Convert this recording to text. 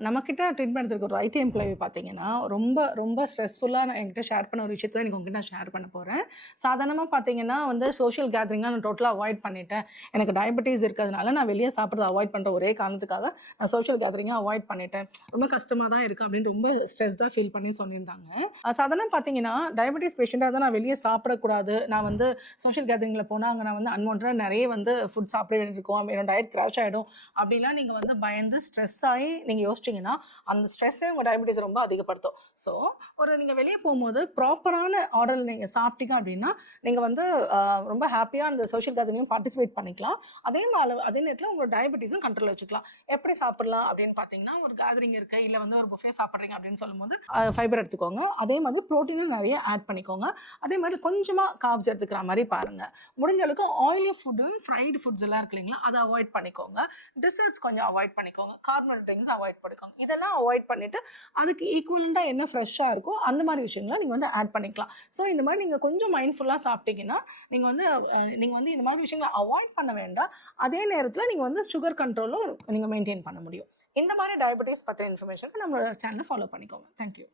நம்மகிட்ட ட்ரீட்மெண்ட் எடுத்துருக்க ஒரு ID employee பார்த்தீங்கன்னா, ரொம்ப ரொம்ப ஸ்ட்ரெஸ்ஃபுல்லா நான் என்கிட்ட ஷேர் பண்ண ஒரு விஷயத்த இன்னைக்கு உங்ககிட்ட நான் ஷேர் பண்ண போறேன். சாதாரணமா பார்த்தீங்கன்னா வந்து சோஷியல் கேதரிங்லாம் நான் டோட்டலா அவாய்ட் பண்ணிட்டேன். எனக்கு டயபெட்டிஸ் இருக்கிறதுனால நான் வெளிய சாப்பிடுறத அவாய்ட் பண்ற ஒரே காரணத்துக்காக நான் சோஷியல் கேதரிங்க அவாய்ட் பண்ணிட்டேன். ரொம்ப கஷ்டமா தான் இருக்கு அப்படின்னு ரொம்ப ஸ்ட்ரெஸ்டா ஃபீல் பண்ணி சொல்லியிருந்தாங்க. சாதாரணமா பார்த்தீங்கன்னா, டயபெட்டிஸ் பேஷண்ட்டா இருந்தா நான் வெளிய சாப்பிடக்கூடாது. நான் வந்து சோஷியல் கேதரிங்ல போனா அங்க நான் வந்து அன்வான்டடா நெறைய வந்து ஃபுட் சாப்பிட வேண்டியிருக்கும். என்னோட டயட் கிராஷ் ஆயிடும். அப்படிலாம் நீங்க வந்து பயந்து ஸ்ட்ரெஸ் ஆயி நீங்க யோசிச்சீங்கன்னா, அந்த ஸ்ட்ரெஸ்ஸே உங்க டயபெட்டிஸ ரொம்ப அதிகப்படுத்தும். ஸோ, நீங்க வெளிய போம்போது ப்ராப்பரான ஆர்டர்ல நீங்க சாப்பிட்டீங்க அப்படின்னா, நீங்க வந்து அ ரொம்ப ஹேப்பியா அந்த சோஷியல் கேதரிங்லயும் பார்ட்டிசிபேட் பண்ணிக்கலாம். அதே நேரத்தில உங்களோட டயபெட்டிஸும் கண்ட்ரோல்ல வச்சுக்கலாம். எப்படி சாப்பிடலாம் அப்படின்னு பார்த்தீங்கன்னா, ஒரு கேதரிங் இருக்கு, இல்ல வந்து ஒரு புஃபே சாப்பிடுறீங்க அப்படின்னு சொல்லும்போது, ஃபைபர் எடுத்துக்கோங்க. அதே மாதிரி புரோட்டீனும் நெறைய ஆட் பண்ணிக்கோங்க. அதே மாரி கொஞ்சமா கார்ப்ஸ் எடுத்துக்கிற மாரி பாருங்க. முடிஞ்ச அளவுக்கு ஆயிலி ஃபுட்டு, ஃப்ரைடு ஃபுட்ஸ் எல்லாம் இருக்கு இல்லைங்களா? அத அவாய்ட் பண்ணிக்கோங்க. டிசர்ட்ஸ் கொஞ்சம் அவாய்ட் பண்ணிக்கோங்க. கார்பனேட் ட்ரிங்க்ஸ் அவாய்ட் பண்ணிக்கோங்க. இதெல்லாம் அவாய்ட் பண்ணிட்டு, அதுக்கு ஈக்குவலன்ட்டா என்ன ஃப்ரெஷ்ஷா இருக்கோ, அந்த மாரி விஷயங்கள நீங்க வந்து ஆட் பண்ணிக்கலாம். ஸோ, இந்த மாரி நீங்க கொஞ்சம் மைண்ட்ஃபுல்லா சாப்பிட்டீங்கன்னா, நீங்க வந்து இந்த மாரி விஷயங்கள அவாய்ட் பண்ண வேண்டாம். அதே நேரத்தில நீங்க வந்து சுகர் கண்ட்ரோலும் நீங்க மெயின்டெயின் பண்ண முடியும். இந்த மாரி டயபெட்டிஸ் பத்தின இன்ஃபர்மேஷனுக்கு நம்மளோட சேனல ஃபாலோ பண்ணிக்கோங்க. Thank you.